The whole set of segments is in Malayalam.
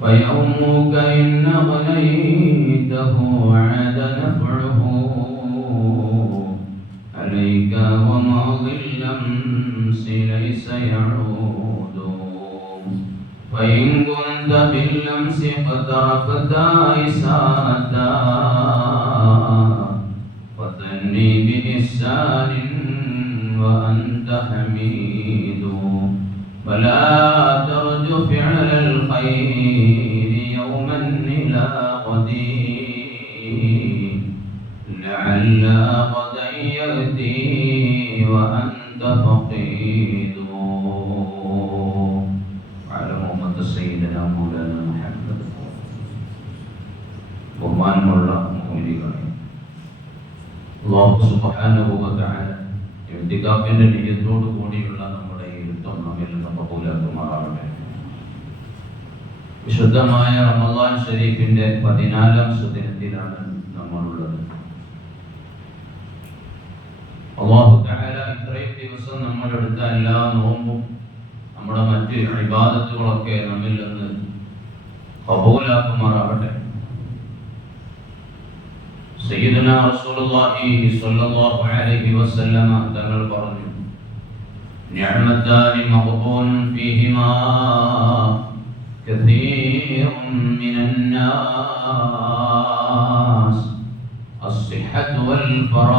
ويومك إن أغنيته عاد نفعه عليك وماضي الأمس ليس يعود وإن كنت بالأمس قد رفضت إساءة فثني بإحسان وأنت حميد فلا ترج فعل الخير يوما إلى غدي لعل غدا يأتي وأنت فقيد على محمد سيدنا مولانا محمد ബഹുമാനമുള്ള മോദികളെ അള്ളാഹു സുബ്ഹാനഹു വ തആല ഇത്തിഖാഫിന്റെ നിയത്തോടു കൂടിയുള്ള നമ്മുടെ ഈ യുദ്ധം നമ്മിൽ നിന്ന് കബൂലാക്കുമാറാവട്ടെ വിശുദ്ധമായ റമദാൻ ഷരീഫിന്റെ പതിനാലാം സുദിനത്തിലാണ് നമ്മളുള്ളത്. അള്ളാഹു തആല ഇത്രയും ദിവസം നമ്മളെടുത്ത എല്ലാ നോമ്പും നമ്മുടെ മറ്റ് ഇബാദത്തുകളൊക്കെ നമ്മിൽ നിന്ന് കബൂലാക്കുമാറാവട്ടെ സയ്യിദുന റസൂലുള്ളാഹി സ്വല്ലല്ലാഹു അലൈഹി വസല്ലമ തങ്ങൾ പറഞ്ഞു നിഅമതാനി മഖബൂൻ ഫീഹിമാ كثير من الناس الصحة والفراغ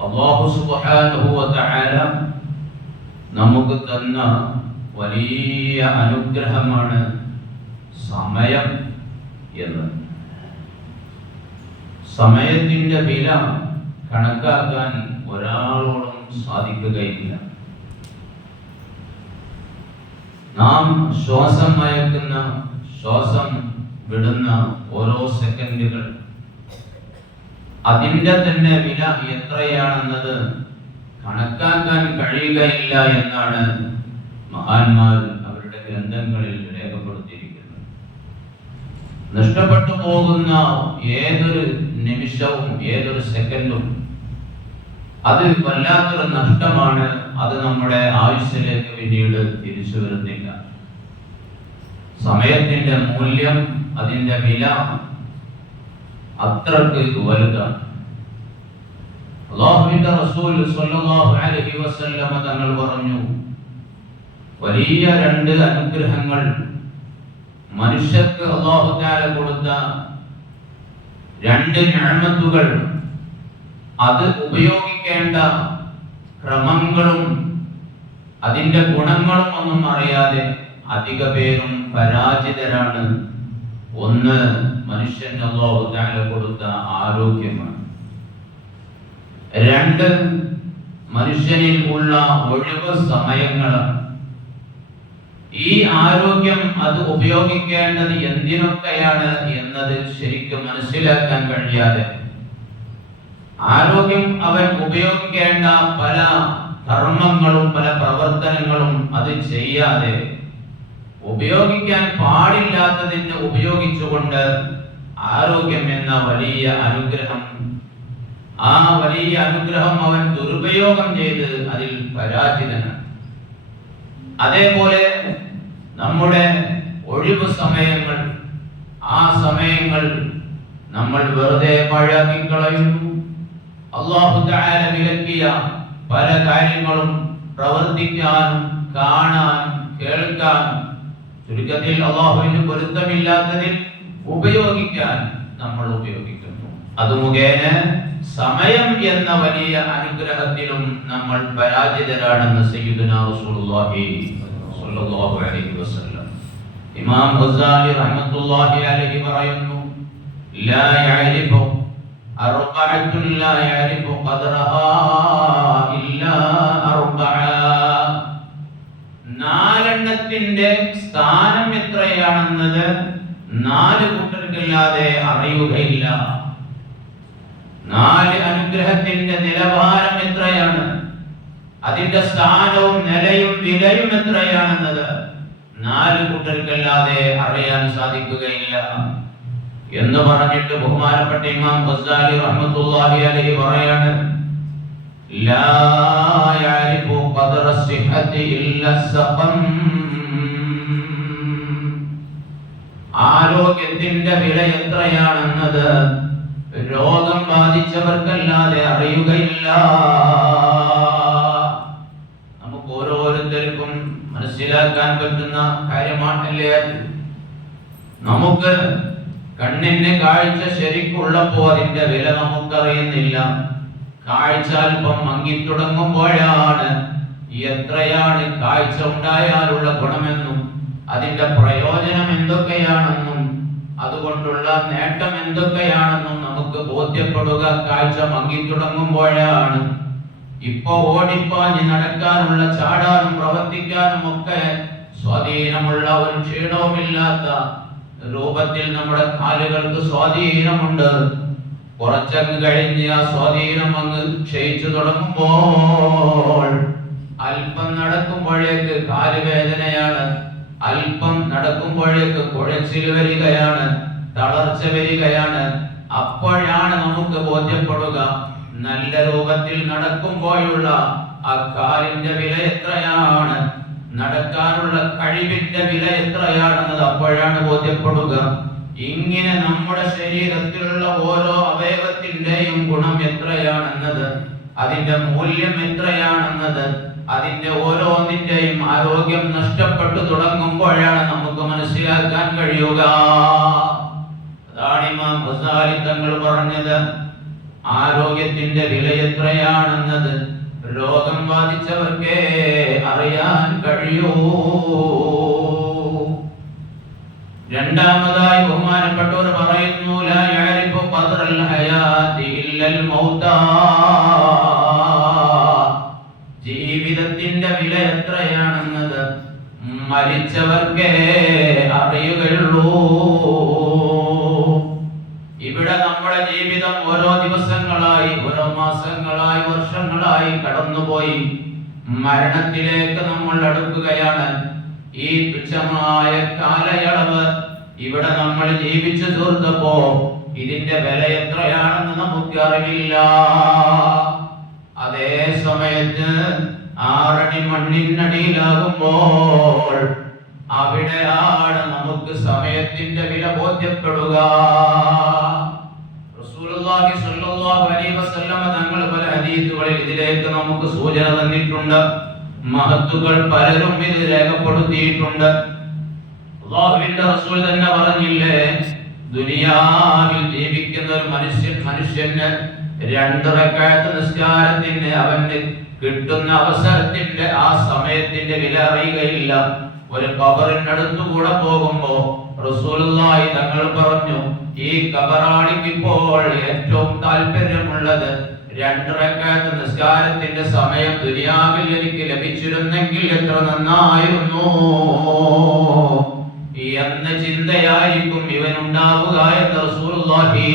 الله سبحانه وتعالى നമുക്ക് തന്ന വലിയ അനുഗ്രഹമാണ് സമയം എന്ന് സമയത്തിന്റെ വില കണക്കാക്കാൻ ഒരാളോടും സാധിക്കുകയില്ല നാം ശ്വാസം മയക്കുന്ന ശ്വാസം വിടുന്ന ഓരോ സെക്കൻഡുകൾ. അതിന്റെ തന്നെ വില എത്രയാണെന്നത് കണക്കാക്കാൻ കഴിയുകയില്ല എന്നാണ് മഹാന്മാർ അവരുടെ ഗ്രന്ഥങ്ങളിൽ രേഖപ്പെടുത്തിയിരിക്കുന്നത്. നഷ്ടപ്പെട്ടു പോകുന്ന ഏതൊരു നിമിഷവും ഏതൊരു സെക്കൻഡും അത് വല്ലാത്തൊരു നഷ്ടമാണ് അത് നമ്മുടെ ആവശ്യത്തിലേക്ക് പിന്നീട് തിരിച്ചു വരുന്നില്ല. സമയത്തിന്റെ മൂല്യം അതിന്റെ വില അത്രയ്ക്ക് വലുതാണ്. അള്ളാഹുവിന്റെ റസൂൽ സ്വല്ലല്ലാഹു അലൈഹി വസല്ലമ തങ്ങൾ പറഞ്ഞു വലിയ രണ്ട് അനുഗ്രഹങ്ങൾ മനുഷ്യർക്ക് അള്ളാഹു താല കൊടുത്ത രണ്ട് ഞാമത്തുകൾ. അത് ഉപയോഗിക്കേണ്ട ക്രമങ്ങളും അതിന്റെ ഗുണങ്ങളും ഒന്നും അറിയാതെ അധിക പേരും പരാജിതരാണ്. ഒന്ന് മനുഷ്യൻ കൊടുത്ത ആരോഗ്യമാണ്. രണ്ട് മനുഷ്യനിൽ ഉള്ള ഒഴിവ് സമയങ്ങളാണ്. ഈ ആരോഗ്യം അത് ഉപയോഗിക്കേണ്ടത് എന്തിനൊക്കെയാണ് എന്നത് ശരിക്കും മനസ്സിലാക്കാൻ കഴിയാതെ ആരോഗ്യം അവൻ ഉപയോഗിക്കേണ്ട പല കർമ്മങ്ങളും പല പ്രവർത്തനങ്ങളും അത് ചെയ്യാതെ ഉപയോഗിക്കാൻ പാടില്ലാത്തതിന് ഉപയോഗിച്ചുകൊണ്ട് ആരോഗ്യം എന്ന വലിയ അനുഗ്രഹം ആ വലിയ അനുഗ്രഹം അവൻ ദുരുപയോഗം ചെയ്ത് അതിൽ പരാജിതനാണ്. അതേപോലെ നമ്മുടെ ഒഴിവ് സമയങ്ങൾ ആ സമയങ്ങൾ നമ്മൾ വെറുതെ പാഴാക്കി കളയുന്നു അള്ളാഹു വിലക്കിയ പല കാര്യങ്ങളും പ്രവർത്തിക്കാൻ കാണാൻ കേൾക്കാൻ ചുരുക്കത്തിൽ അള്ളാഹുവിന് പൊരുത്തമില്ലാത്തതിൽ ഉപയോഗിക്കാൻ നമ്മൾ ഉപയോഗിക്കുന്നു. അത് മുഖേന സമയം എന്ന വലിയ അനുഗ്രഹത്തിലും നമ്മൾ പരാജിതരാണെന്ന് സയ്യിദുനാ റസൂലുള്ളാഹി സ്വല്ലല്ലാഹു അലൈഹി വസല്ലം. ഇമാം അലൈഹി പറയുന്നു ലാ അർബഅത്തുൻ لا യഅരിഫു ഖദ്റഹാ إلا أربعة നാലെണ്ണത്തിന്റെ സ്ഥാനം എത്രയാണെന്നത് നാല് കൂട്ടർക്കല്ലാതെ അറിയുകയില്ല. നാല് അനുഗ്രഹത്തിന്റെ നിലവാരം എത്രയാണ്? അതിന്റെ സ്ഥാനവും നിലയും വിലയും എത്രയാണെന്നത് നാല് കൂട്ടർക്കല്ലാതെ അറിയാൻ സാധിക്കുകയില്ല. എന്ന് പറഞ്ഞിട്ട് ബഹുമാനപ്പെട്ട ഇമാം ഗസാലി റഹ്മത്തുള്ളാഹി അലൈഹി പറയാണ് ലാ യഅരിഫു ഖദറ സിഹ്ഹതി ഇല്ല സഖം. ആരോഗ്യത്തിന്റെ വില എത്രയാണെന്നത് രോഗം ബാധിച്ചവർക്കല്ലാതെ അറിയുകയില്ല. നമുക്ക് ഓരോരുത്തർക്കും മനസ്സിലാക്കാൻ പറ്റുന്ന കാര്യമാണല്ലേ നമുക്ക് കണ്ണിന് കാഴ്ച ശരിക്കുള്ളപ്പോ അതിന്റെ വില നമുക്കറിയുന്നില്ല. കാഴ്ച അല്പം മങ്ങിത്തുടങ്ങുമ്പോഴാണ് എത്രയാണ് കാഴ്ച ഉണ്ടായാലുള്ള ഗുണമെന്നും അതിന്റെ പ്രയോജനം എന്തൊക്കെയാണെന്നും അതുകൊണ്ടുള്ള നേട്ടം എന്തൊക്കെയാണെന്നും നമുക്ക് ബോധ്യപ്പെടുക കാഴ്ച മങ്ങിത്തുടങ്ങുമ്പോഴാണ്. ഇപ്പൊ ഓടിപ്പാഞ്ഞ് നടക്കാനുള്ള ചാടാനും പ്രവർത്തിക്കാനും ഒക്കെ സ്വാധീനമുള്ള ഒരു ക്ഷീണവുമില്ലാത്ത രൂപത്തിൽ നമ്മുടെ കാലുകൾക്ക് സ്വാധീനമുണ്ട്. കുറച്ചങ്ങ് കഴിഞ്ഞ് ആ സ്വാധീനം അങ്ങ് ക്ഷയിച്ചു തുടങ്ങുമ്പോൾ അല്പം നടക്കുമ്പോഴേക്ക് കാലുവേദനയാണ് അല്പം നടക്കുമ്പോഴേക്ക് കുഴച്ചിൽ വരികയാണ് തളർച്ച വരികയാണ്. അപ്പോഴാണ് നമുക്ക് ബോധ്യപ്പെടുക നല്ല രൂപത്തിൽ നടക്കുമ്പോഴുള്ള ആ കാലിന്റെ വില എത്രയാണ്? നടക്കാനുള്ള കഴിവിന്റെ വില എത്രയാണെന്നത് അപ്പോഴാണ് ബോധ്യപ്പെടുക. ഇങ്ങനെ നമ്മുടെ ശരീരത്തിലുള്ള ഓരോ അവയവത്തിന്റെയും ഗുണം എത്രയാണെന്നത് അതിന്റെ മൂല്യം എത്രയാണെന്നത് അതിന്റെ ഓരോന്നിന്റെയും ആരോഗ്യം നഷ്ടപ്പെട്ടു തുടങ്ങുമ്പോഴാണ് നമുക്ക് മനസ്സിലാക്കാൻ കഴിയുക. അതാണ് തങ്ങൾ പറഞ്ഞത്. ആരോഗ്യത്തിന്റെ വില എത്രയാണെന്നത് രോഗം ബാധിച്ചവർക്കേ അറിയാൻ കഴിയൂ. രണ്ടാമതായി ബഹുമാനപ്പെട്ടവർ പറയുന്നു ജീവിതത്തിന്റെ വില എത്രയാണെന്നത് മരിച്ചവർക്കേ അറിയുകയുള്ളൂ. ഇവിടെ നമ്മുടെ ജീവിതം ഓരോ ദിവസങ്ങളായി ഓരോ മാസങ്ങളായി വർഷങ്ങളായി കടന്നുപോയി. മരണത്തിലേക്ക് നമ്മൾ അടുക്കുകയാണ്. ഈ തുച്ഛമായ കാലയളവ് ഇവിടെ നമ്മൾ ജീവിച്ചു തീർത്തപ്പോ ഇതിന്റെ വില എത്രയാണെന്ന് നമുക്ക് അറിവില്ല അതേ സമയത്ത് ആറടി മണ്ണിനടിയിലാകുമ്പോൾ അവിടെയാണ് നമുക്ക് സമയത്തിന്റെ വില ബോധ്യപ്പെടുക. റസൂലുള്ളാഹി സല്ലല്ലാഹു അലൈഹി വസല്ലമ തങ്ങൾ പല ഹദീസുകളിൽ ഇതിലേക്ക് നമുക്ക് സൂചന തന്നിട്ടുണ്ട്. മഹത്തുകൾ പലരും ഇത് രേഖപ്പെടുത്തിയിട്ടുണ്ട്. അള്ളാഹുവിന്റെ റസൂൽ തന്നെ പറഞ്ഞില്ലേ ദുനിയാവിൽ ജീവിക്കുന്ന ഒരു മനുഷ്യൻ മനുഷ്യന് രണ്ട് റക്അത്ത് നിസ്കാരത്തിന് അവന് കിട്ടുന്ന അവസരത്തിന്റെ ആ സമയത്തിന്റെ വില അറിയുകയില്ല. ഒരു കബറിനടുത്തു കൂടെ പോകുമ്പോ റസൂലുള്ളാഹി തങ്ങൾ പറഞ്ഞു ഈ കബറാളിക്ക് ഇപ്പോൾ ഏറ്റവും താല്പര്യമുള്ളത് രണ്ട് റക്അത്ത് നിസ്കാരത്തിന്റെ സമയം ദുനിയാവിൽ എനിക്ക് ലഭിച്ചിരുന്നെങ്കിൽ എത്ര നന്നായിരുന്നു. എന്ന ചിന്തയായിരിക്കും ഇവനുണ്ടാവുക എന്ന് റസൂലുള്ളാഹി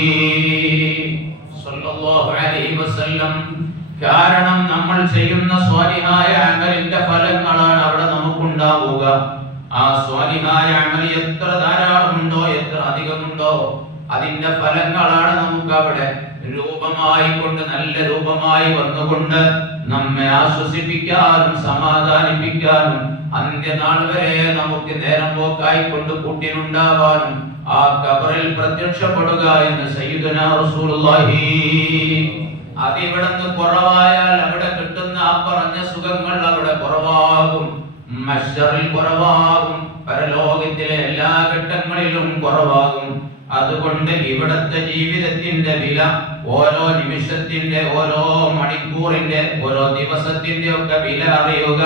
സ്വല്ലല്ലാഹു അലൈഹി വസല്ലം. കാരണം നമ്മൾ ചെയ്യുന്ന സ്വാലിഹായ അമലിന്റെ ഫലങ്ങളാണ് അവിടെ നമുക്കുണ്ടാവുക ആ സ്വാലിഹായ അമൽ എത്ര ധാരാളമുണ്ടോ എത്ര അധികമുണ്ടോ അതിന്റെ ഫലങ്ങളാണ് നമുക്ക് അവിടെ രൂപമായി കൊണ്ട് നല്ല രൂപമായി വന്നുകൊണ്ട് നമ്മെ ആശ്വസിപ്പിക്കാനും സമാധാനിപ്പിക്കാനും അന്ത്യനാൾ വരെ നമുക്ക് നേരം പോക്കായി കൊണ്ട് കൂട്ടിനുണ്ടാവാനും ആ കബറിൽ പ്രത്യക്ഷപ്പെടുക എന്ന് സയ്യിദുനാ റസൂലുള്ളാഹി. അതിവിടുന്ന് കുറവായാൽ അവിടെ കിട്ടുന്ന ആ പറഞ്ഞ സുഖങ്ങൾ അവിടെ കുറവാകും. കുറവാകും. പരലോകത്തിലെ എല്ലാ ഘട്ടങ്ങളിലും കുറവാകും. അതുകൊണ്ട് ഇവിടത്തെ ജീവിതത്തിന്റെ വില ഓരോ നിമിഷത്തിന്റെ ഓരോ മണിക്കൂറിന്റെ ഓരോ ദിവസത്തിന്റെ ഒക്കെ വില അറിയുക.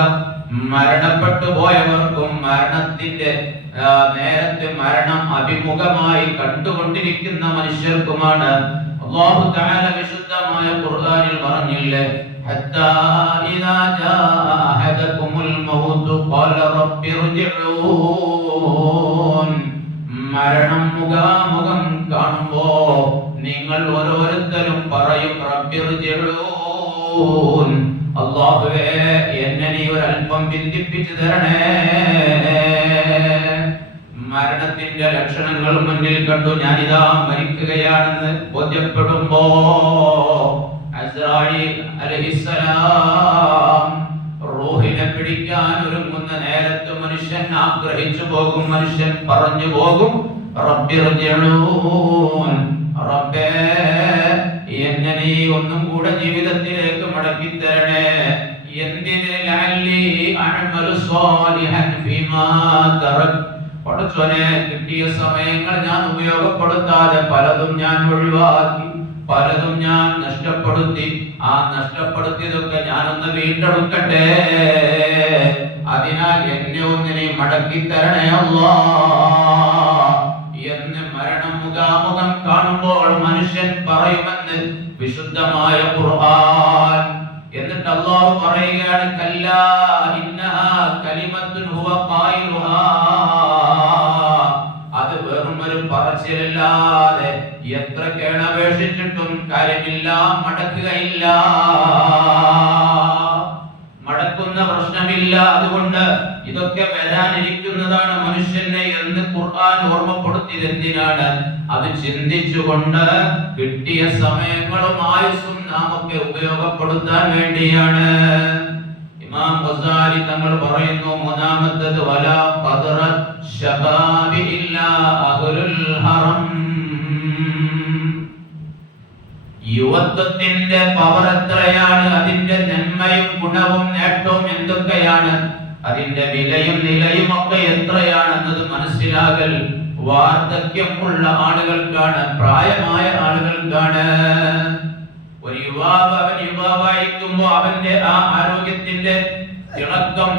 മരണപ്പെട്ടു പോയവർക്കും മരണത്തിന്റെ നേരത്തെ മരണം അഭിമുഖമായി കണ്ടുകൊണ്ടിരിക്കുന്ന മനുഷ്യർക്കുമാണ്. അല്ലാഹു തആല വിശുദ്ധമായ ഖുർആനിൽ പറഞ്ഞില്ലേ ഹത്താ إذا جاء أحدكم الموت قال رب ارجعون. മരണം മുഖാമുഖം കാണുമ്പോ നിങ്ങൾ ഓരോരുത്തരും പറയും റബ്ബി ഇർജിഊൻ അല്ലാഹുവേ എന്നെ നീ ഒരല്പം ബിന്ദിപ്പിച്ചു തരണേ. മരണത്തിന്റെ ലക്ഷണങ്ങൾ മുന്നിൽ കണ്ടു ഞാനിതാ മരിക്കുകയാണെന്ന് ബോധ്യപ്പെടുമ്പോ റൂഹിനെ പിടിക്കാൻ ഒരുങ്ങുന്ന നേരത്ത് മനുഷ്യൻ ആഗ്രഹിച്ചു പോകും മനുഷ്യൻ പറഞ്ഞു പോകും. റബ്ബേ എന്നെ നീ ഒന്നും കൂടെ ജീവിതത്തിലേക്ക് മടക്കി തരണേ പടച്ചോനെ കിട്ടിയ സമയങ്ങൾ ഞാൻ ഉപയോഗപ്പെടുത്താതെ പലതും ഞാൻ ഒഴിവാക്കി. പലതും ഞാൻ നഷ്ടപ്പെടുത്തി. ആ നഷ്ടപ്പെടുത്തിയതൊക്കെ ഞാനൊന്ന് വീണ്ടെടുക്കട്ടെ. അതിനാൽ എന്നെ ഒന്നിനെ മടക്കി തരണേ എന്ന് മരണം മുഖാമുഖം കാണുമ്പോൾ മനുഷ്യൻ പറയുമെന്ന് വിശുദ്ധമായ ഖുർആൻ. എന്നിട്ട് അള്ളാഹു പറയുകയാണ് കല്ലാ അത് വെറും പറച്ചിലല്ലാതെ എത്ര കേണപേക്ഷിച്ചിട്ടും കാര്യമില്ല മടക്കുകയില്ല. മടക്കുന്ന പ്രശ്നമില്ല. അതുകൊണ്ട് ഇതൊക്കെ വരാനിരിക്കുന്നതാണ് മനുഷ്യനെ എന്ന് ഖുർആൻ ഓർമ്മപ്പെടുത്തിയത് എന്തിനാണ് അത് ചിന്തിച്ചുകൊണ്ട് കിട്ടിയ സമയങ്ങളും ആയുസും നാം ഒക്കെ ഉപയോഗപ്പെടുത്താൻ വേണ്ടിയാണ്. ഇമാം ബസാരി തങ്ങൾ പറയുന്നു മൂന്നാമത്തത് വല ഖദറ ശബാബി ഇല്ലാ അഹ്ലുൽ ഹറം. യുവത്വത്തിന്റെ പവർ എത്രയാണ്? അതിന്റെ നന്മയും ഗുണവും നേട്ടവും എന്തൊക്കെയാണ്? അതിന്റെ വിലയും നിലയും ഒക്കെ എത്രയാണെന്നത് മനസ്സിലാകൽ വാർദ്ധക്യമുള്ള ആളുകൾക്കാണ് പ്രായമായ ആളുകൾക്കാണ്. ഒരു യുവാവ് അവൻ യുവാവായിരിക്കുമ്പോ അവന്റെ ആ ആരോഗ്യത്തിന്റെ തിളക്കം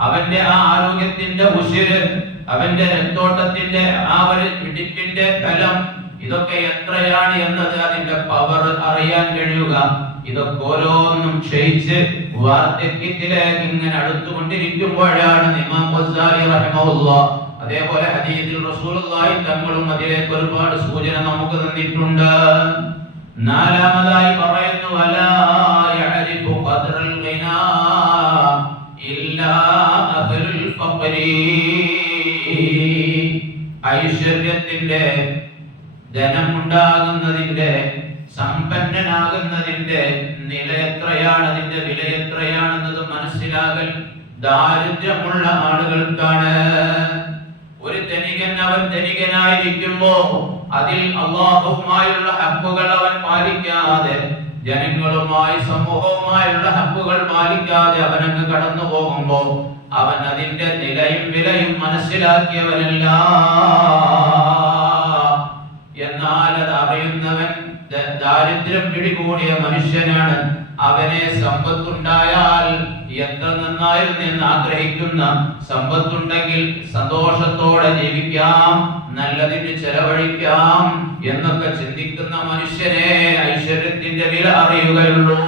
അവന്റെ ആ ആരോഗ്യത്തിന്റെ ഉശിര് അവന്റെ രക്തോട്ടത്തിന്റെ ആ ഒരു പിടിപ്പിന്റെ ബലം ഇതൊക്കെ എത്രയാണ് എന്നത് അതിന്റെ പവർ അറിയാൻ കഴിയുക. ഇതൊക്കെ ഓരോന്നും ക്ഷയിച്ച് വാർദ്ധക്യത്തിലേക്ക് ഇങ്ങനെ അടുത്തുകൊണ്ടിരിക്കുമ്പോഴാണ് അതേപോലെ ഹദീസിൽ റസൂലുള്ളാഹി തങ്ങളും അതിലേക്ക് ഒരുപാട് സൂചന നമുക്ക് തന്നിട്ടുണ്ട്. നാലാമതായി പറയുന്നു വലാ ഗിനാ ഐശ്വര്യത്തിന്റെ ധനമുണ്ടാകുന്നതിന്റെ സമ്പന്നനാകുന്നതിന്റെ നില എത്രയാണ്? അതിന്റെ വില എത്രയാണെന്നത് മനസ്സിലാകൽ ദാരിദ്ര്യമുള്ള ആളുകൾക്കാണ്. ഒരു ധനികൻ അവൻ ധനികനായിരിക്കുമ്പോ അതിൽ അള്ളാഹുമായുള്ള ഹക്കുകൾ അവൻ പാലിക്കാതെ ജനങ്ങളുമായി സമൂഹവുമായുള്ള ഹക്കുകൾ പാലിക്കാതെ അവനങ്ങ് കടന്നു പോകുമ്പോ അവൻ അതിന്റെ നിലയും വിലയും മനസ്സിലാക്കിയവനല്ല. എന്നാൽ അത് അറിയുന്നവൻ ദാരിദ്ര്യം പിടികൂടിയ മനുഷ്യനാണ്. അവനെ സമ്പത്തുണ്ടായാൽ എത്ര നന്നായിരുന്നു എന്ന് ആഗ്രഹിക്കുന്ന സമ്പത്തുണ്ടെങ്കിൽ സന്തോഷത്തോടെ ജീവിക്കാം നല്ലതിന് ചെലവഴിക്കാം എന്നൊക്കെ ചിന്തിക്കുന്ന മനുഷ്യനെ ഐശ്വര്യത്തിന്റെ വില അറിയുകയുള്ളൂ.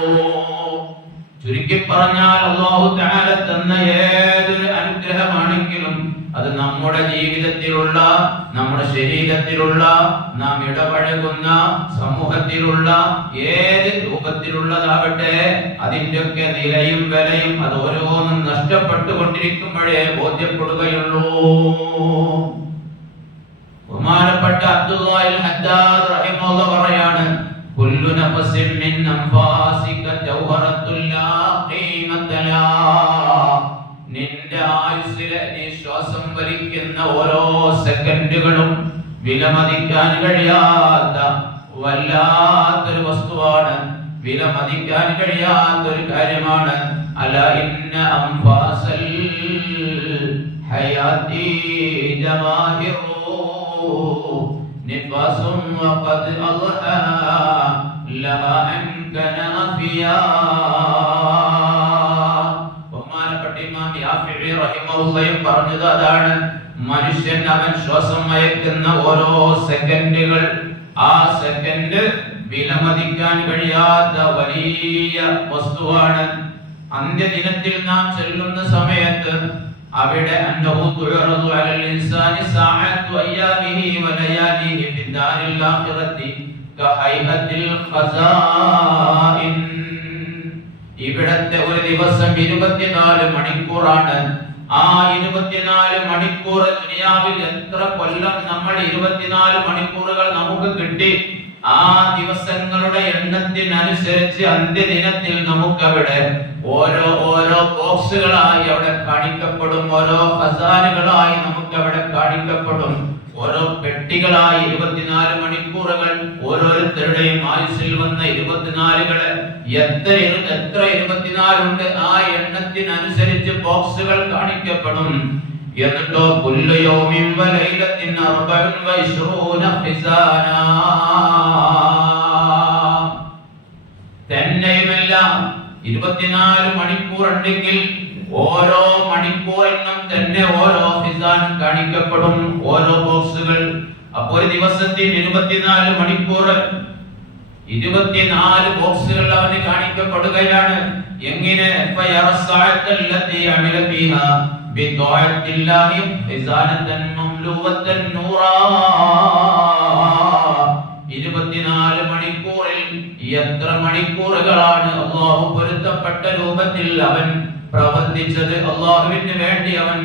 ചുരുക്കി പറഞ്ഞാൽ അള്ളാഹു തന്ന ഏതൊരു അനുഗ്രഹമാണെങ്കിലും അത് നമ്മുടെ ജീവിതത്തിലുള്ള നമ്മുടെ ശരീരത്തിലുള്ള നാം ഇടപഴകുന്ന സമൂഹത്തിലുള്ള ഏത് രൂപത്തിലുള്ളതാവട്ടെ അതിന്റെ ഒക്കെ നിലയും വിലയും അത് ഓരോന്നും നഷ്ടപ്പെട്ടുകൊണ്ടിരിക്കുമ്പോഴേ ബോധ്യപ്പെടുകയുള്ളൂ. ബഹുമാനപ്പെട്ട അബ്ദുല്ലാഹിൽ പറയാണ് കുല്ലു നഫസിൻ മിൻ കഴിയുന്ന ഓരോ സെക്കൻഡുകളും വിലമതിക്കാൻ കഴിയാത്ത വല്ലാത്തൊരു വസ്തുവാണ്. വിലമതിക്കാൻ കഴിയാത്ത ഒരു കാര്യമാണ്. അല ഇന്ന അംഫാസൽ ലഹ പറഞ്ഞത് അതാണ്. മനുഷ്യൻ അവൻ ശ്വാസം മയക്കുന്ന ഓരോ സെക്കൻഡുകൾ ആ സെക്കൻഡ് വിലമതിക്കാൻ കഴിയാത്ത വലിയ വസ്തുവാണ്. അന്ത്യദിനത്തിൽ നാം ചെല്ലുന്ന സമയത്ത് അവിടെ ഇവിടത്തെ ഒരു ദിവസം ഇരുപത്തിനാല് മണിക്കൂറാണ് ആ ഇരുപത്തിനാല് മണിക്കൂർ ദുനിയാവിൽ എത്ര കൊല്ലം നമ്മൾ ഇരുപത്തിനാല് മണിക്കൂറുകൾ നമുക്ക് കിട്ടി? ആ ദിവസങ്ങളുടെ എണ്ണത്തിനനുസരിച്ച് അന്ത്യദിനത്തിൽ നമുക്കവിടെ ഓരോ ഓരോ ബോക്സുകളായി അവിടെ കാണിക്കപ്പെടും. ഓരോ ഹസാനുകളായി നമുക്കവിടെ കാണിക്കപ്പെടും. ഓരോ പെട്ടികളായി ഇരുപത്തിനാല് മണിക്കൂറുകൾ ഓരോരുത്തരുടെയും ആയുസ്സിൽ വന്ന ഇരുപത്തിനാലുകൾ. എത്ര എത്ര ഇരുപത്തിനാലുണ്ട് ആ എണ്ണത്തിനനുസരിച്ച് ബോക്സുകൾ കാണിക്കപ്പെടും. എന്നിട്ടോ കുല്ലു യൗമിൻ വലൈലത്തിൻ അർബഉൻ ഖിസാന തന്നെയുമല്ല ഇരുപത്തിനാല് മണിക്കൂർ ഉണ്ടെങ്കിൽ ഓരോ മണിക്കൂറിനും തന്നെ ഓരോ ഫിസാൻ കാണിക്കപ്പെടും ഓരോ ബോക്സുകൾ. അപ്പോൾ ഒരു ദിവസത്തിൽ ഇരുപത്തിനാല് മണിക്കൂർ. ഇരുപത്തിനാല് ബോക്സുകൾ അവന് കാണിക്കപ്പെടുകയാണ്. എങ്ങനെ? ഇരുപത്തിനാല് മണിക്കൂറിൽ എത്ര മണിക്കൂറുകളാണ്? അള്ളാഹു പൊരുത്തപ്പെട്ട രൂപത്തിൽ അവൻ പ്രവർത്തിച്ചത് അള്ളാഹുവിന് വേണ്ടി അവൻ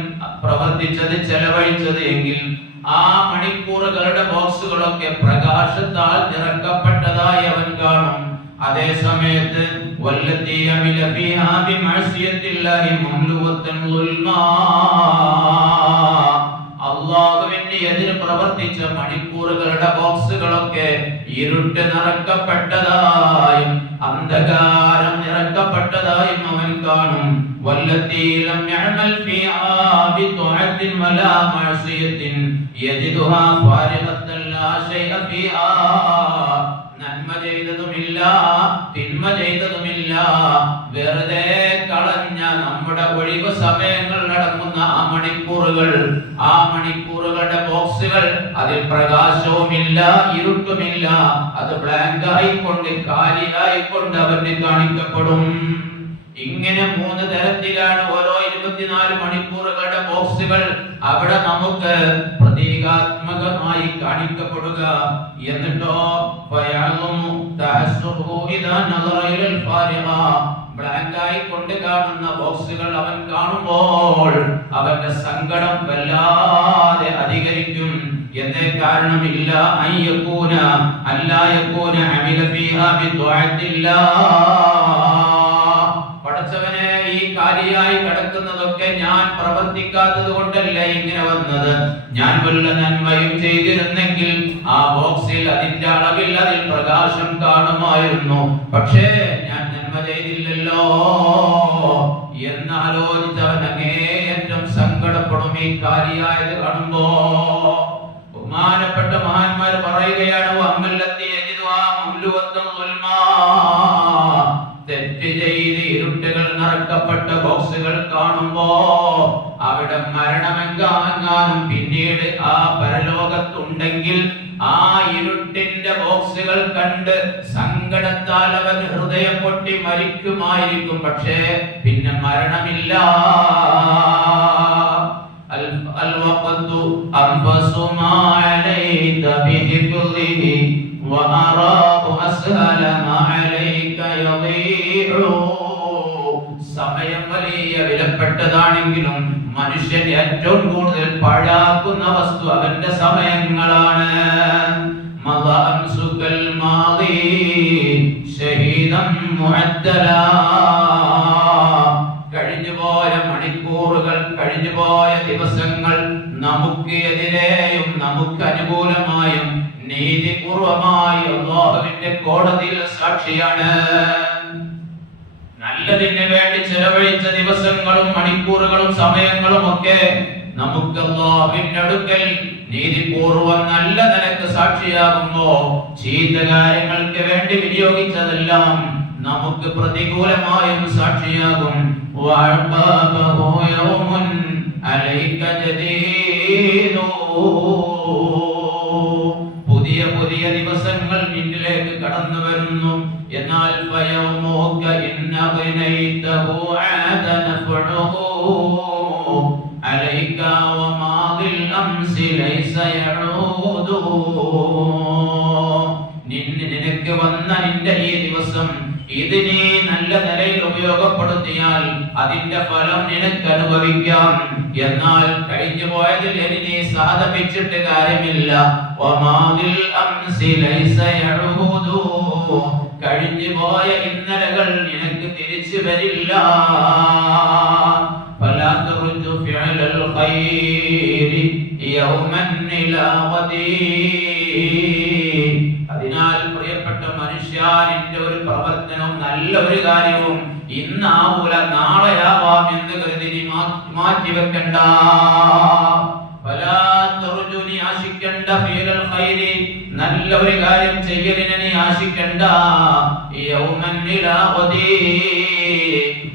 പ്രവർത്തിച്ചത് ചെലവഴിച്ചത് എങ്കിൽ ആ മണിക്കൂറുകളുടെ ബോക്സുകളൊക്കെ പ്രകാശത്താൽ നിറക്കപ്പെട്ടതായി അവൻ കാണും. അതേ സമയത്ത് അള്ളാഹുവിന്റെ എതിര് പ്രവർത്തിച്ച മണിക്കൂറുകളുടെ ബോക്സുകളൊക്കെ ഇരുട്ട് നിറക്കപ്പെട്ടതായും അന്ധകാരം നിറക്കപ്പെട്ടതായും അവൻ കാണും. വല്ലത്തീലം يعمل فيها بطاعة ولا معصية യജിദുഹാ فارغة لا شيء فيها. നന്മ ചെയ്തതുമില്ല തിന്മ ചെയ്തതുമില്ല വെറുതെ കളഞ്ഞ നമ്മുടെ ഒഴിവ് സമയങ്ങൾ നടക്കുന്ന ആ മണിക്കൂറുകൾ ആ മണിക്കൂറുകളുടെ ബോക്സുകൾ അതിൽ പ്രകാശവുമില്ല ഇരുട്ടുമില്ല. അത് ബ്ലാങ്ക് ആയിക്കൊണ്ട് കാലിയായിക്കൊണ്ട് അവന് കാണിക്കപ്പെടും. ഇങ്ങനെ മൂന്ന് തരത്തിലാണ് ഓരോ ഇരുപത്തിനാല് മണിക്കൂറുകളുടെ ബോക്സുകൾ അവിടെ നമുക്ക് പ്രതീകാത്മകമായി കാണിക്കപ്പെടുക. എന്നിട്ടോ ഫയഅളുമു തഅസ്സുബു ഇദാ നളറ ഇലൽ ഫാരിഗ ബ്ലാങ്ക് ആയി കൊണ്ട് കാണുന്ന ബോക്സുകൾ അവൻ കാണുമ്പോൾ അവന്റെ സങ്കടം വല്ലാതെ അധികരിക്കും. എന്തേ കാരണമില്ല? അയ്യക്കൂന അല്ലായക്കൂന അമില ഫീഹാ ബിദ്വാഅത്തില്ലാ പടച്ചവനെ ഈ കാലിയായി കടക്കുന്നതൊക്കെ ഞാൻ പ്രവർത്തിക്കാത്തത് കൊണ്ടല്ല ഇങ്ങനെ വന്നത്. ഞാൻ വല്ല നന്മയും ചെയ്തിരുന്നെങ്കിൽ ആ ബോക്സിൽ അതിന്റെ അളവിൽ അതിൽ പ്രകാശം കാണുമായിരുന്നു. പക്ഷേ ഞാൻ നന്മ ചെയ്തില്ലല്ലോ എന്നാലോചിച്ചവൻ അങ്ങേയറ്റം സങ്കടപ്പെടും ഈ കാലിയായത് കാണുമ്പോ. ബഹുമാനപ്പെട്ട മഹാന്മാർ പറയുകയാണ് അമ്മല്ലത്തി യജിദുഹാ മംലുവത്തൻ ബോക്സുകൾ കാണുമ്പോ അവിടെ മരണമെങ്കാനും പിന്നീട് ആ പരലോകത്തുണ്ടെങ്കിൽ ആ ഇരുട്ടിന്റെ ബോക്സുകൾ കണ്ട് സങ്കടത്താൽ അവൻ ഹൃദയം പൊട്ടി മരിക്കുമായിരിക്കും പക്ഷേ പിന്നെ മരണമില്ല ال- الوقت أنفس ما عليك بحفظه وأراه أسهل ما عليك يضيع സമയം വലിയ വിലപ്പെട്ടതാണെങ്കിലും മനുഷ്യൻ ഏറ്റവും കൂടുതൽ പാഴാക്കുന്ന വസ്തു അവന്റെ സമയങ്ങളാണ്. കഴിഞ്ഞുപോയ മണിക്കൂറുകൾ കഴിഞ്ഞുപോയ ദിവസങ്ങൾ നമുക്ക് എതിരെയും നമുക്ക് അനുകൂലമായും നീതിപൂർവമായി അള്ളാഹുവിന്റെ കോടതിയിൽ സാക്ഷിയാണ്. നല്ലതിന് വേണ്ടി ചെലവഴിച്ച ദിവസങ്ങളും മണിക്കൂറുകളും സമയങ്ങളും ഒക്കെ നമുക്ക് അള്ളാഹുവിന്റെ അടുക്കൽ നീതിപൂർവം നല്ല നിലയ്ക്ക് സാക്ഷിയാകുമ്പോ ചീത്ത കാര്യങ്ങൾക്ക് വേണ്ടി വിനിയോഗിച്ചതെല്ലാം നമുക്ക് പ്രതികൂലമായും സാക്ഷിയാകും യൗമുൻ അലൈക ജദീദു. ഇന്ന ബിനൈതഹു ആദ നഫഉഹു عليك وماضي الأمس ليس يعود നിന്നെ നിനക്ക് വന്ന നിന്റെ ഈ ദിവസം ഇത് നീ നല്ല നിലയിൽ ഉപയോഗപ്പെടുത്തിയാൽ അതിന്റെ ഫലം നിനക്ക് അനുഭവിക്കാം എന്നാൽ കഴിഞ്ഞു പോയതിൽ ഇനി നീ സാധമിച്ചിട്ട് കാര്യമില്ല വമാദിൽ അംസി ലൈസ യഅൂദു. കഴിഞ്ഞു പോയ ഇന്നലകൾ നിനക്ക് തിരിച്ചു വരില്ല فلا ترد فعل الخير يوما إلى غدير അതിനാൽ പ്രിയപ്പെട്ട മനുഷ്യന്റെ ഒരു പ്രവർത്തനവും നല്ല ഒരു കാര്യവും ഇന്നാവൂല നാളെയാവാം എന്ന് കരുതി നീ മാ- മാറ്റിവെക്കണ്ട فلا ترجو നീ ആശിക്കണ്ട ഫീലൽ ഖൈരി നല്ല ഒരു കാര്യം ചെയ്യലിനെ നീ ആശിക്കണ്ട.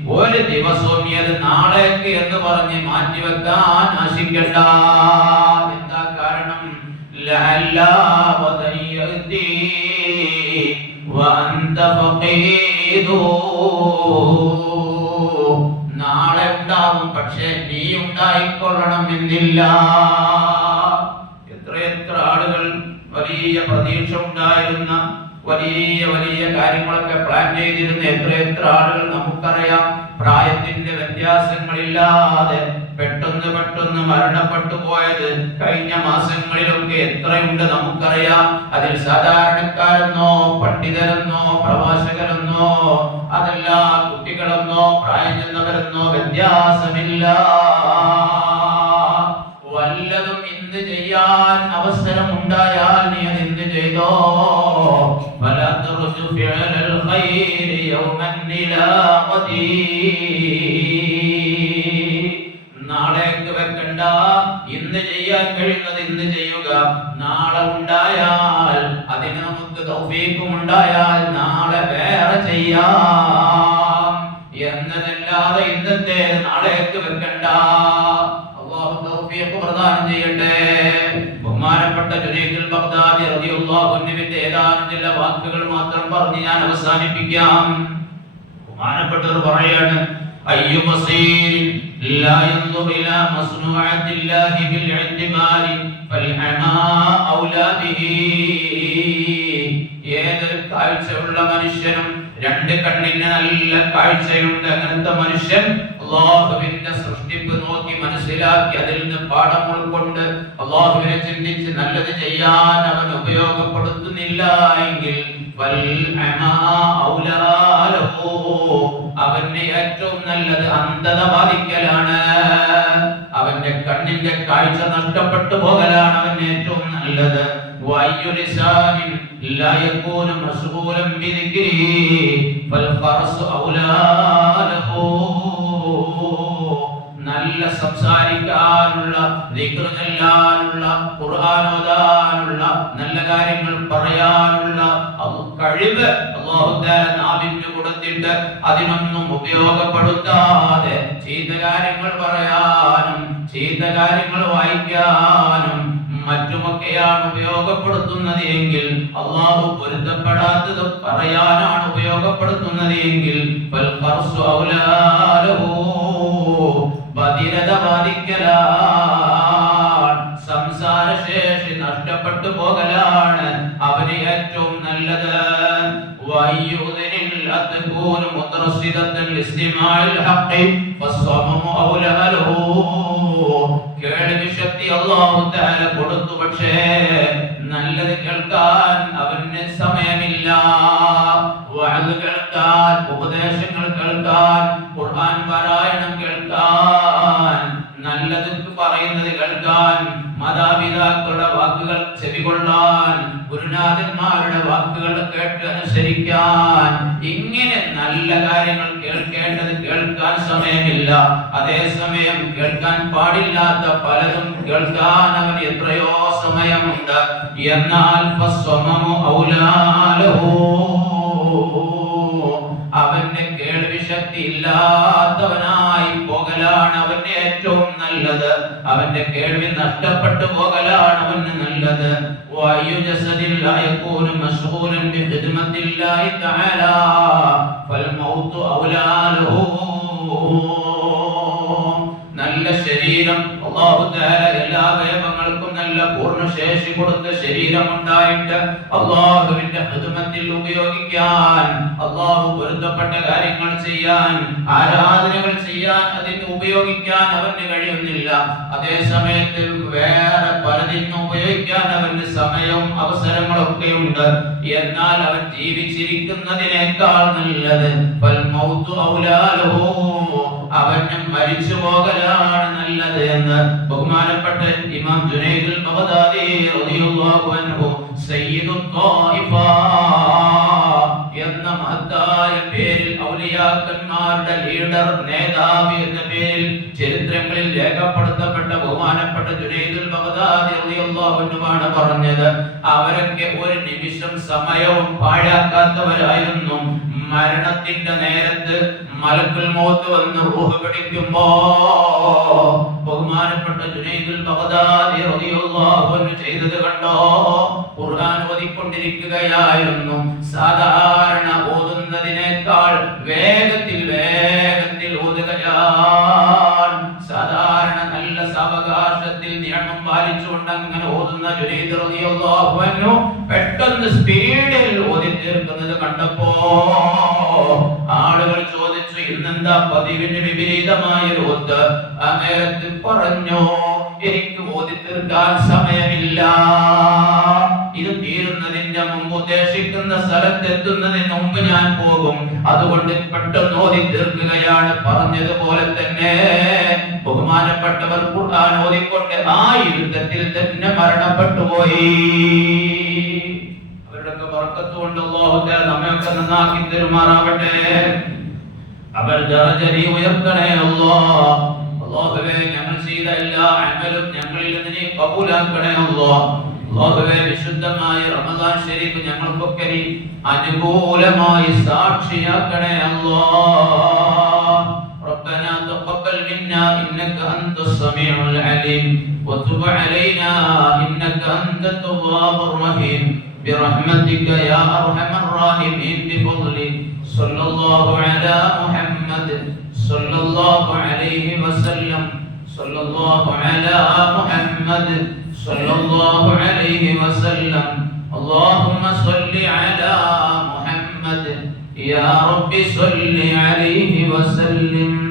ഒരു ദിവസവും ഇത് നാളേക്ക് എന്ന് പറഞ്ഞ് മാറ്റിവെക്കാൻ ആശിക്കണ്ട. എന്താ കാരണം? നാളെ ഉണ്ടാവും പക്ഷെ നീ ഉണ്ടായിക്കൊള്ളണം എന്നില്ല എത്രയെത്ര ആളുകൾ വലിയ പ്രതീക്ഷ ഉണ്ടായിരുന്ന വലിയ വലിയ കാര്യങ്ങളൊക്കെ പ്ലാൻ ചെയ്തിരുന്ന എത്ര എത്ര ആളുകൾ നമുക്കറിയാം. പ്രായത്തിന്റെ വ്യത്യാസങ്ങളില്ലാതെ പെട്ടെന്ന് പെട്ടെന്ന് മരണപ്പെട്ടു പോയത് കഴിഞ്ഞ മാസങ്ങളിലൊക്കെ എത്രയുണ്ട് നമുക്കറിയാം. അതിൽ സാധാരണക്കാരെന്നോ പണ്ഡിതരെന്നോ പ്രഭാഷകരെന്നോ അതല്ല കുട്ടികളെന്നോ പ്രായം ചെന്നവരെന്നോ വ്യത്യാസമില്ല. വല്ലതും എന്ത് ചെയ്യാൻ അവസരം ഉണ്ടായാൽ നീ അത് എന്ത് ചെയ്തോ? നാളേക്ക് വെക്കണ്ട. ഇന്ന് ചെയ്യാൻ കഴിയുന്നത് ഇന്ന് ചെയ്യുക. നാളെ ഉണ്ടായാൽ അതിന് നമുക്ക് ഉണ്ടായാൽ നാളെ വേറെ ചെയ്യാം. അവസാനിപ്പിക്കാം. ബഹുമാനപ്പെട്ടവർ പറയാണ് അയ്യു ബസീരിൻ ലാ യൻദുർ ഇലാ മസ്നുഅത്തില്ലാഹി ബിൽ ഇഅ്തിബാരി ഫൽഹമാ ഔലാ ബിഹി. ഏതൊരു കാഴ്ചയുള്ള മനുഷ്യനും രണ്ട് കണ്ണിന് നല്ല കാഴ്ചയുണ്ട്. അങ്ങനത്തെ മനുഷ്യൻ അള്ളാഹുവിന്റെ സൃഷ്ടിപ്പ് നോക്കി മനസ്സിലാക്കി അതിൽ നിന്ന് പാഠം ഉൾക്കൊണ്ട് അള്ളാഹുവിനെ ചിന്തിച്ച് നല്ലത് ചെയ്യാൻ അവൻ ഉപയോഗപ്പെടുത്തുന്നില്ല എങ്കിൽ അവന്റെ ഏറ്റവും നല്ലത് അന്ധത ബാധിക്കലാണ്. അവന്റെ കണ്ണിന്റെ കാഴ്ച നഷ്ടപ്പെട്ടു പോകലാണ് അവന് ഏറ്റവും നല്ലത്. നല്ല സംസാരിക്കാനുള്ള ചെല്ലാനുള്ള ഖുർആൻ നല്ല കാര്യങ്ങൾ പറയാനുള്ള കഴിവ് നാവിന് കൊടുത്തിട്ട് അതിനൊന്നും ഉപയോഗപ്പെടുത്താതെ ചെയ്ത കാര്യങ്ങൾ പറയാനും ചെയ്ത കാര്യങ്ങൾ വായിക്കാനും മറ്റുമൊക്കെയാണ് ഉപയോഗപ്പെടുത്തുന്നത് എങ്കിൽ അള്ളാഹു പൊരുത്തപ്പെടാത്തത് പറയാനാണ് ഉപയോഗപ്പെടുത്തുന്നത് എങ്കിൽ ബദിരത ഖർസു അത്കൂന لاستماع الحق فالصمم اولى له. കേൾവി ശക്തി അള്ളാഹു താല കൊടുത്തു പക്ഷേ നല്ലത് കേൾക്കാൻ അവന് സമയമില്ല കേൾക്കാൻ ഉപദേശങ്ങൾ കേൾക്കാൻ ഖുർആൻ പാരായണം കേൾക്കാൻ ചെവികൊള്ളാൻ ഗുരുനാഥന്മാരുടെ വാക്കുകൾ കേട്ട് അനുസരിക്കാൻ ഇങ്ങനെ നല്ല കാര്യങ്ങൾ കേൾക്കേണ്ടത് കേൾക്കാൻ സമയമില്ല അതേസമയം കേൾക്കാൻ പാടില്ലാത്ത പലതും കേൾക്കാൻ അവൻ എത്രയോ സമയമുണ്ട് എന്നാൽ. അവന്റെ കേൾവി ശക്തി ഇല്ലാത്തവനായി പോകലാണ് അവന്റെ ഏറ്റവും നല്ലത്. അവന്റെ കേൾവി നഷ്ടപ്പെട്ടു പോകലാണ് അവന് നല്ലത്. വായു ജസദിൽ തആല. നല്ല ശരീരം. അള്ളാഹു എല്ലാ അവയവങ്ങൾക്കും നല്ല പൂർണ ശേഷി കൊടുത്ത ശരീരം ഉണ്ടായിട്ട് അള്ളാഹുവിന്റെ ഹൃദമത്തിൽ ഉപയോഗിക്കാൻ അള്ളാഹു പൊരുത്തപ്പെട്ട കാര്യങ്ങൾ ചെയ്യാൻ ആരാധനകൾ ചെയ്യാൻ അതിന് ഉപയോഗിക്കാൻ അവന് കഴിയുന്നില്ല. അതേ സമയത്ത് വേറെ പലതിനും ഉപയോഗിക്കാൻ അവന് സമയവും അവസരങ്ങളൊക്കെ ഉണ്ട്. എന്നാൽ അവൻ ജീവിച്ചിരിക്കുന്നതിനേക്കാൾ നല്ലത്. ഔലാലഹു. അവന് മരിച്ചു പോകലാണ് നല്ലത് എന്ന് ബഹുമാനപ്പെട്ട ഇമാം ജുനൈദുൽ ബഗ്ദാദി റളിയല്ലാഹു അൻഹു സയ്യിദുൽ ത്വായിഫ എന്ന മഹത്തായ പേരിൽ ഔലിയാക്കന്മാരുടെ ലീഡർ നേതാവ് എന്ന പേരിൽ ചരിത്രങ്ങളിൽ രേഖപ്പെടുത്തപ്പെട്ട ബഹുമാനപ്പെട്ട ജുനൈദുൽ ബഗ്ദാദി റളിയല്ലാഹു അൻഹുവാണ് പറഞ്ഞത്. അവരൊക്കെ ഒരു നിമിഷം സമയവും പാഴാക്കാത്തവരായിരുന്നു. മരണത്തിന്റെ നേരത്ത് മലക്കുൽ മോത്ത് വന്ന് റൂഹ് പിടിക്കുമ്പോ ബഹുമാനപ്പെട്ട ജുനൈദുൽ ബഗ്ദാദി റളിയല്ലാഹു അൻഹു ചെയ്തത് കണ്ടോ? ഖുർആൻ ഓതിക്കൊണ്ടിരിക്കുകയായിരുന്നു. സാധാരണ ഓതുന്നതിനേക്കാൾ വേഗത്തിൽ വേഗത്തിൽ ഓതുകയാണ് സാധാരണ നല്ല സാവകാശത്തിൽ നിയമം പാലിച്ചുകൊണ്ട് അങ്ങനെ ഓതുന്ന ജുനൈദ് റളിയല്ലാഹു അൻഹു പെട്ടെന്ന് സ്പീഡിൽ ഓതി തീർക്കുന്നത് കണ്ടപ്പോ ആളുകൾ ചോദിച്ചു ഇന്നെന്താ പതിവിന് വിപരീതമായ ഓത്ത് ആ പറഞ്ഞു എനിക്ക് ഓതി തീർക്കാൻ സമയമില്ല. ഇത് തീരുന്നതിന്റെ മുമ്പ് ഉദ്ദേശിക്കുന്ന സ്ഥലത്തെത്തുന്നതിന് മുമ്പ് ഞാൻ പോകും. അതുകൊണ്ട് പെട്ടെന്ന് ഓതി തീർക്കുകയാണ് പറഞ്ഞതുപോലെ തന്നെ ബഹുമാനപ്പെട്ടവർ ഖുർആൻ ഓതിക്കൊണ്ട് ആ യുദ്ധത്തിൽ തന്നെ മരണപ്പെട്ടു പോയി. അവരുടെയൊക്കെ ബർക്കത്ത് കൊണ്ട് അല്ലാഹു തആല നമ്മയൊക്കെ നന്നാക്കി തരുമാറാവട്ടെ അവർ ദറജ നീ ഉയർത്തണേ അല്ലാഹ് അല്ലാഹുവേ ഞങ്ങൾ ചെയ്ത എല്ലാ അമലും ഞങ്ങളിൽ നിന്ന് നീ കബൂലാക്കണേ അല്ലാഹ് അല്ലാഹുവേ വിശുദ്ധമായ റമദാൻ ശരീഫ് ഞങ്ങൾക്കൊക്കെ നീ അനുകൂലമായി സാക്ഷിയാക്കണേ അല്ലാഹ് ربنا تقبل منا انك انت السميع العليم وتب علينا انك انت التواب الرحيم برحمتك يا أرحم الراحمين بفضلك صلى الله على محمد. صلى الله عليه وسلم. صلى الله على محمد. صلى الله عليه وسلم. اللهم صل على محمد. يا رب صل عليه وسلم.